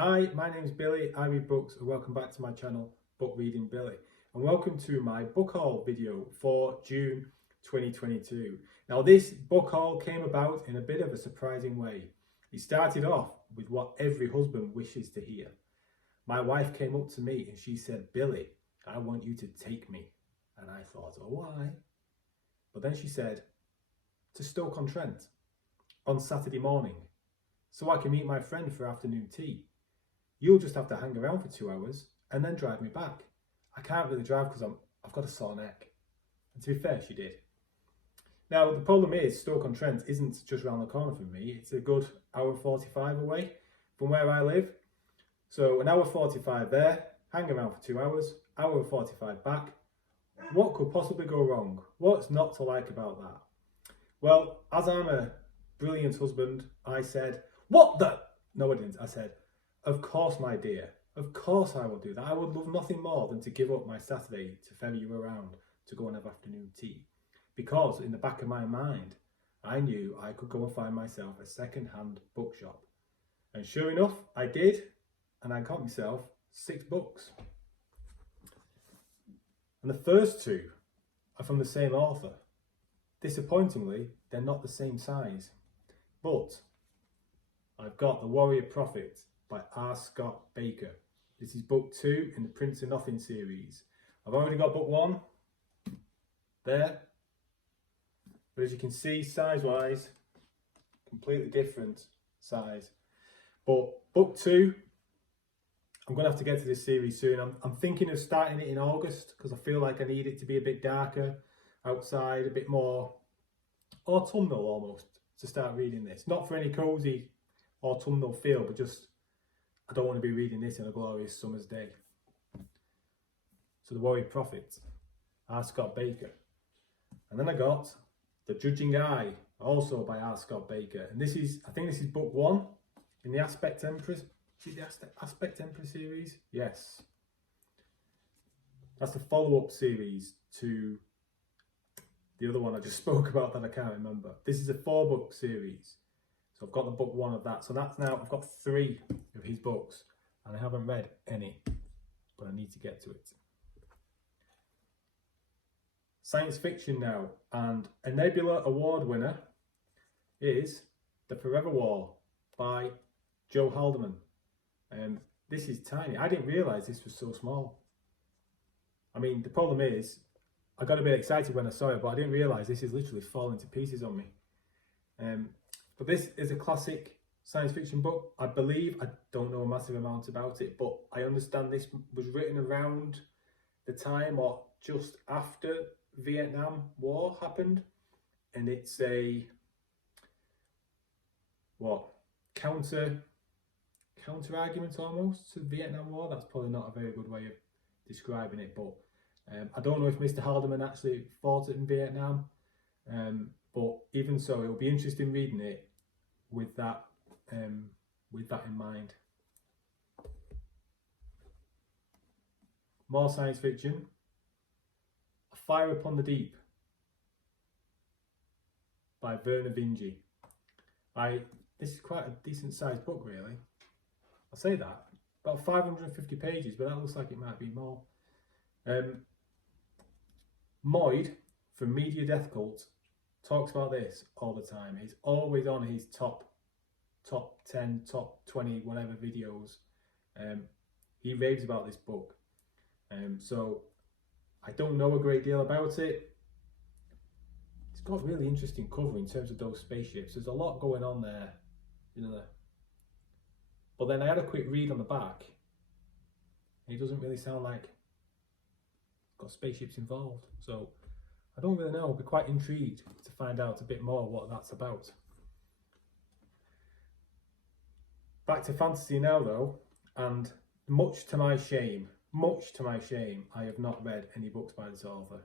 Hi, my name is Billy, I read books, and welcome back to my channel, Book Reading Billy. And welcome to my book haul video for June 2022. Now this book haul came about in a bit of a surprising way. It started off with what every husband wishes to hear. My wife came up to me and she said, "Billy, I want you to take me." And I thought, oh, why? But then she said, to Stoke-on-Trent on Saturday morning, so I can meet my friend for afternoon tea. You'll just have to hang around for 2 hours and then drive me back. I can't really drive because I've got a sore neck. And to be fair, she did. Now, the problem is Stoke-on-Trent isn't just round the corner from me. It's a good hour 45 away from where I live. So an hour 45 there, hang around for 2 hours, hour 45 back. What could possibly go wrong? What's not to like about that? Well, as I'm a brilliant husband, I said, "What the?" No, I didn't. I said, "Of course, my dear. Of course I will do that. I would love nothing more than to give up my Saturday to ferry you around to go and have afternoon tea." Because in the back of my mind, I knew I could go and find myself a second-hand bookshop. And sure enough, I did. And I got myself 6 books. And the first 2 are from the same author. Disappointingly, they're not the same size. But I've got The Warrior Prophet by R. Scott Baker. This is book 2 in the Prince of Nothing series. I've already got book 1 there. But as you can see, size-wise, completely different size. But book 2, I'm going to have to get to this series soon. I'm thinking of starting it in August because I feel like I need it to be a bit darker outside, a bit more autumnal almost, to start reading this. Not for any cosy autumnal feel, but just I don't want to be reading this on a glorious summer's day. So The Warrior Prophet, R. Scott Baker. And then I got The Judging Eye, also by R. Scott Baker. And this is, I think this is book 1 in the Aspect Empress. Is it the Aspect Empress series? Yes. That's the follow-up series to the other one I just spoke about that I can't remember. This is a 4-book series. So I've got the book 1 of that. So that's now, I've got 3 of his books. And I haven't read any. But I need to get to it. Science fiction now. And a Nebula Award winner is The Forever War by Joe Haldeman. This is tiny. I didn't realise this was so small. I mean, the problem is, I got a bit excited when I saw it, but I didn't realise this is literally falling to pieces on me. But this is a classic science fiction book. I believe, I don't know a massive amount about it, but I understand this was written around the time or just after Vietnam War happened. And it's a, counter argument almost to the Vietnam War. That's probably not a very good way of describing it, but I don't know if Mr. Haldeman actually fought in Vietnam, but even so, it'll be interesting reading it with that in mind. More science fiction. A Fire Upon the Deep by Verna Vinge. This is quite a decent sized book, really. I'll say that. About 550 pages, but that looks like it might be more. Moyd from Media Death Cult talks about this all the time. He's always on his top 10, top 20, whatever videos. He raves about this book. So I don't know a great deal about it. It's got really interesting cover in terms of those spaceships. There's a lot going on there, you know. But then I had a quick read on the back, and it doesn't really sound like it's got spaceships involved. So I don't really know. I'll be quite intrigued to find out a bit more what that's about. Back to fantasy now though, and much to my shame, I have not read any books by this author.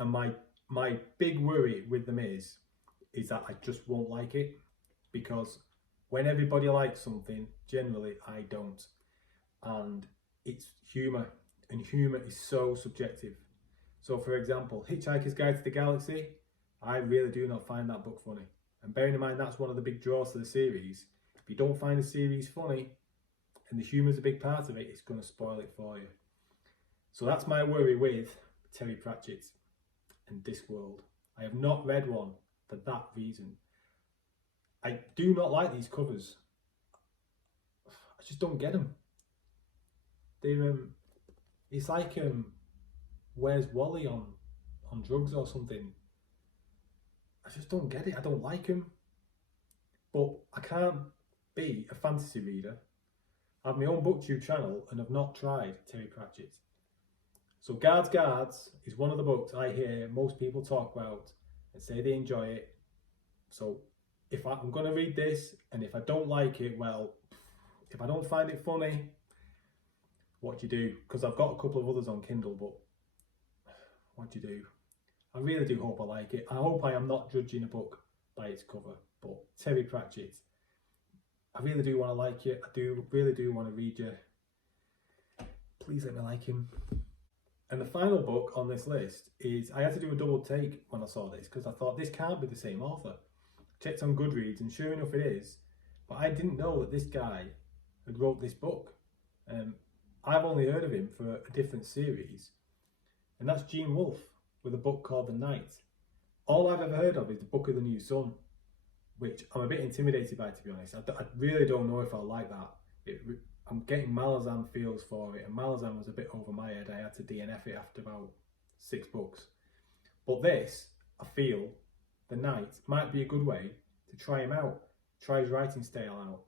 And my big worry with them is that I just won't like it, because when everybody likes something, generally I don't. And it's humour, and humour is so subjective. So for example, Hitchhiker's Guide to the Galaxy, I really do not find that book funny. And bearing in mind that's one of the big draws to the series, if you don't find a series funny, and the humour's a big part of it, it's going to spoil it for you. So that's my worry with Terry Pratchett's and Discworld. I have not read one for that reason. I do not like these covers. I just don't get them. They're it's like where's Wally on drugs or something. I just don't get it. I don't like him. But I can't be a fantasy reader, I have my own booktube channel, and have not tried Terry Pratchett. So Guards is one of the books I hear most people talk about and say they enjoy it. So if I'm going to read this, and if I don't like it, well, if I don't find it funny, what do you do? Because I've got a couple of others on Kindle, but what do you do? I really do hope I like it. I hope I am not judging a book by its cover. But Terry Pratchett, I really do want to like it. I really do want to read you. Please let me like him. And the final book on this list is, I had to do a double take when I saw this because I thought this can't be the same author. Checked on Goodreads and sure enough it is, but I didn't know that this guy had wrote this book. I've only heard of him for a different series, and that's Gene Wolfe with a book called The Night. All I've ever heard of is the Book of the New Sun, which I'm a bit intimidated by, to be honest. I really don't know if I'll like that. I'm getting Malazan feels for it, and Malazan was a bit over my head. I had to DNF it after about 6 books. But this, I feel, The Night, might be a good way to try him out, try his writing style out.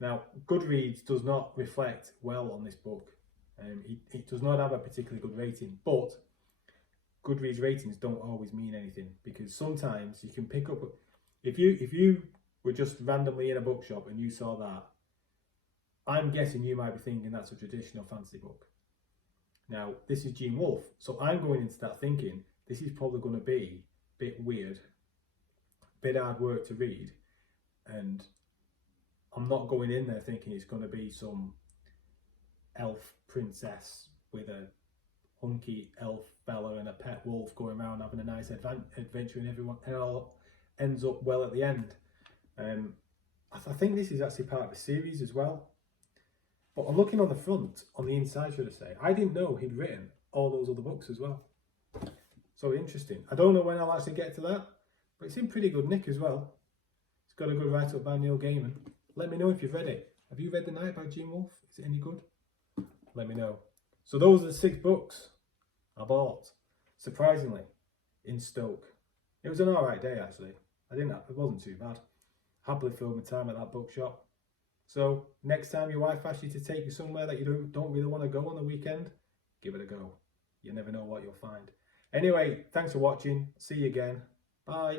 Now, Goodreads does not reflect well on this book. It does not have a particularly good rating, but Goodreads ratings don't always mean anything, because sometimes you can pick up, if you were just randomly in a bookshop and you saw that, I'm guessing you might be thinking that's a traditional fantasy book. Now, this is Gene Wolfe, so I'm going into that thinking this is probably going to be a bit weird, a bit hard work to read, and I'm not going in there thinking it's going to be some elf princess with a hunky elf fella and a pet wolf going around having a nice adventure, and everyone it all ends up well at the end. I think this is actually part of a series as well. But I'm looking on the front, on the inside should I say, I didn't know he'd written all those other books as well. So interesting. I don't know when I'll actually get to that, but it's in pretty good nick as well. It's got a good write-up by Neil Gaiman. Let me know if you've read it. Have you read The Night by Gene Wolfe? Is it any good? Let me know. So those are the 6 books I bought, surprisingly, in Stoke. It was an alright day actually. It wasn't too bad. Happily filled my time at that bookshop. So next time your wife asks you to take you somewhere that you don't really want to go on the weekend, give it a go. You never know what you'll find. Anyway, thanks for watching. See you again. Bye.